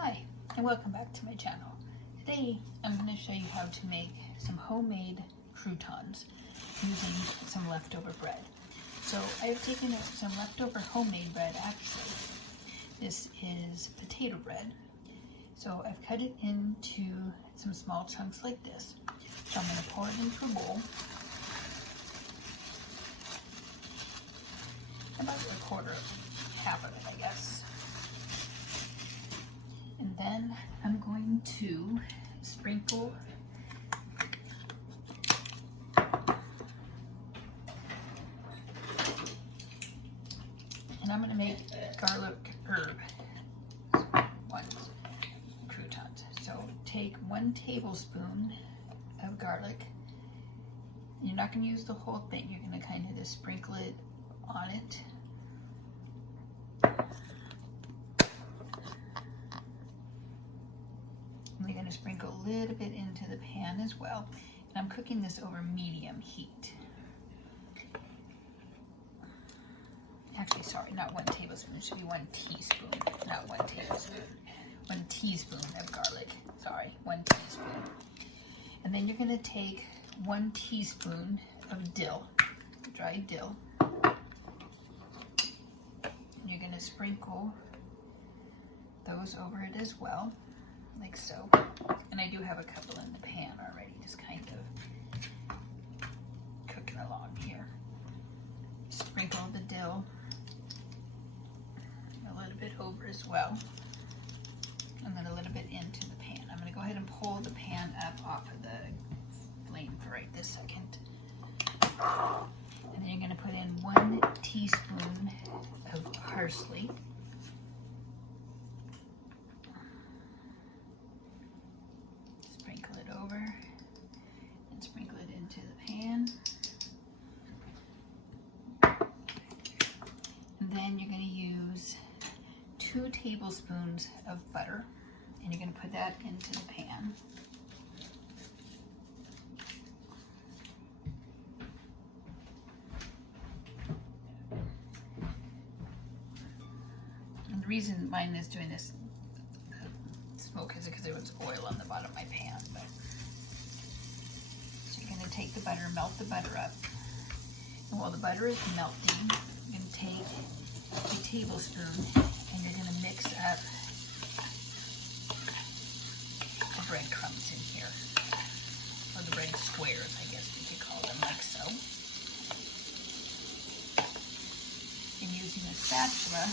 Hi, and welcome back to my channel. Today I'm going to show you how to make some homemade croutons using some leftover bread. So I've taken some leftover homemade bread actually. This is potato bread. So I've cut it into some small chunks like this. So I'm going to pour it into a bowl. About a quarter, half of it I guess. And then I'm going to sprinkle and I'm going to make garlic herb croutons. So take 1 tablespoon of garlic. You're not going to use the whole thing. You're going to kind of just sprinkle it on it. I'm going to sprinkle a little bit into the pan as well. And I'm cooking this over medium heat. Actually, sorry, not 1 tablespoon. It should be 1 teaspoon, not 1 tablespoon. 1 teaspoon of garlic. Sorry, 1 teaspoon. And then you're going to take 1 teaspoon of dill, dried dill. And you're going to sprinkle those over it as well, like so. And I do have a couple in the pan already, just kind of cooking along here. Sprinkle the dill a little bit over as well, and then a little bit into the pan. I'm going to go ahead and pull the pan up off of the flame for right this second. And then you're going to put in 1 teaspoon of parsley. Sprinkle it over and sprinkle it into the pan. And then you're going to use 2 tablespoons of butter, and you're going to put that into the pan. And the reason mine is doing this smoke is because there was oil on the bottom of my pan. But so you're going to take the butter, melt the butter up, and while the butter is melting, you're going to take a tablespoon and you're going to mix up the breadcrumbs in here, or the bread squares, I guess we could call them, like so. And using a spatula,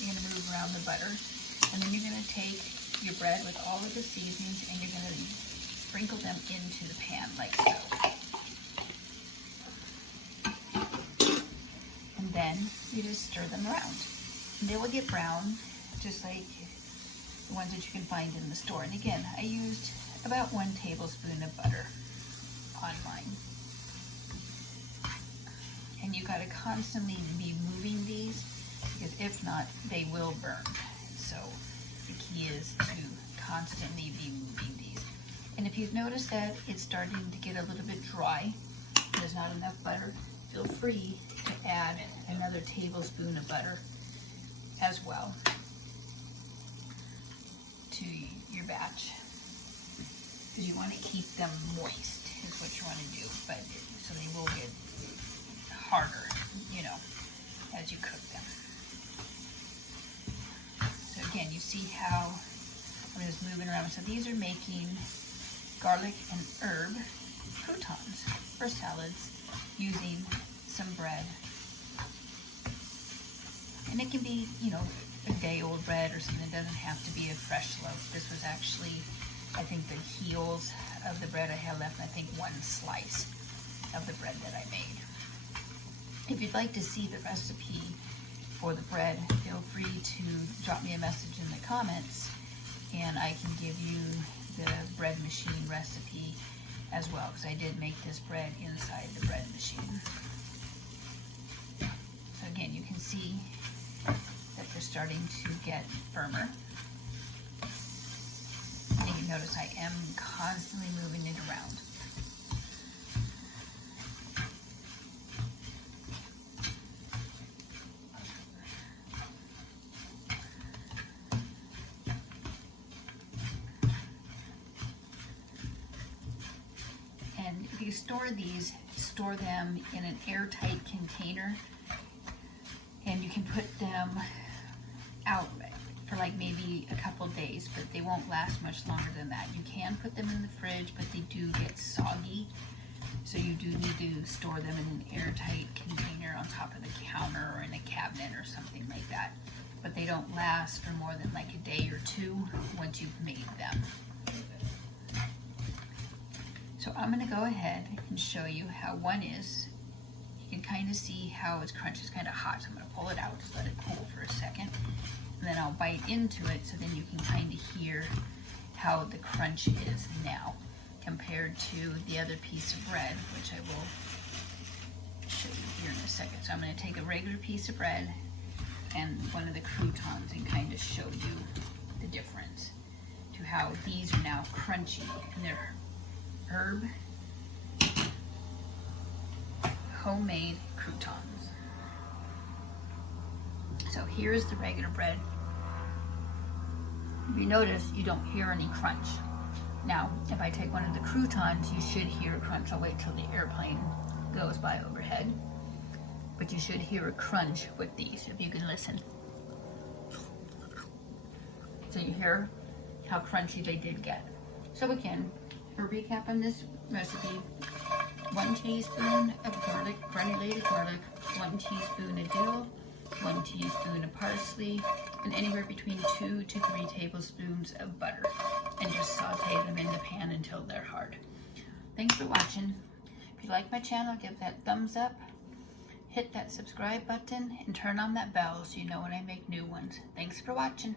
you're going to move around the butter, and then you're going to take your bread with all of the seasonings and you're going to sprinkle them into the pan like so. And then you just stir them around. And they will get brown, just like the ones that you can find in the store. And again, I used about 1 tablespoon of butter on mine. And you got to constantly be moving these, because if not, they will burn. So the key is to constantly be moving these. And if you've noticed that it's starting to get a little bit dry, there's not enough butter, feel free to add another tablespoon of butter as well to your batch, because you want to keep them moist is what you want to do, but so they will get harder, you know, as you cook them. So again, you see how I'm just moving around. So these are making garlic and herb croutons for salads using some bread. And it can be, you know, a day-old bread or something. It doesn't have to be a fresh loaf. This was actually, I think, the heels of the bread I had left, and I think 1 slice of the bread that I made. If you'd like to see the recipe for the bread, feel free to drop me a message in the comments, and I can give you the bread machine recipe as well, because I did make this bread inside the bread machine. So again, you can see that they're starting to get firmer. And you notice I am constantly moving it around. store these, store them in an airtight container, and you can put them out for like maybe a couple days, but they won't last much longer than that. You can put them in the fridge, but they do get soggy, so you do need to store them in an airtight container on top of the counter or in a cabinet or something like that. But they don't last for more than like a day or two once you've made them. So I'm going to go ahead and show you how one is. You can kind of see how its crunch is kind of hot, so I'm going to pull it out, just let it cool for a second, and then I'll bite into it so then you can kind of hear how the crunch is now compared to the other piece of bread, which I will show you here in a second. So I'm going to take a regular piece of bread and one of the croutons and kind of show you the difference to how these are now crunchy, and they're herb homemade croutons. So here's the regular bread. If you notice, you don't hear any crunch. Now, if I take one of the croutons, you should hear a crunch. I'll wait till the airplane goes by overhead. But you should hear a crunch with these, if you can listen. So you hear how crunchy they did get. So again, for recap on this recipe, 1 teaspoon of garlic, granulated garlic, 1 teaspoon of dill, 1 teaspoon of parsley, and anywhere between 2 to 3 tablespoons of butter. And just saute them in the pan until they're hard. Thanks for watching. If you like my channel, give that thumbs up, hit that subscribe button, and turn on that bell so you know when I make new ones. Thanks for watching.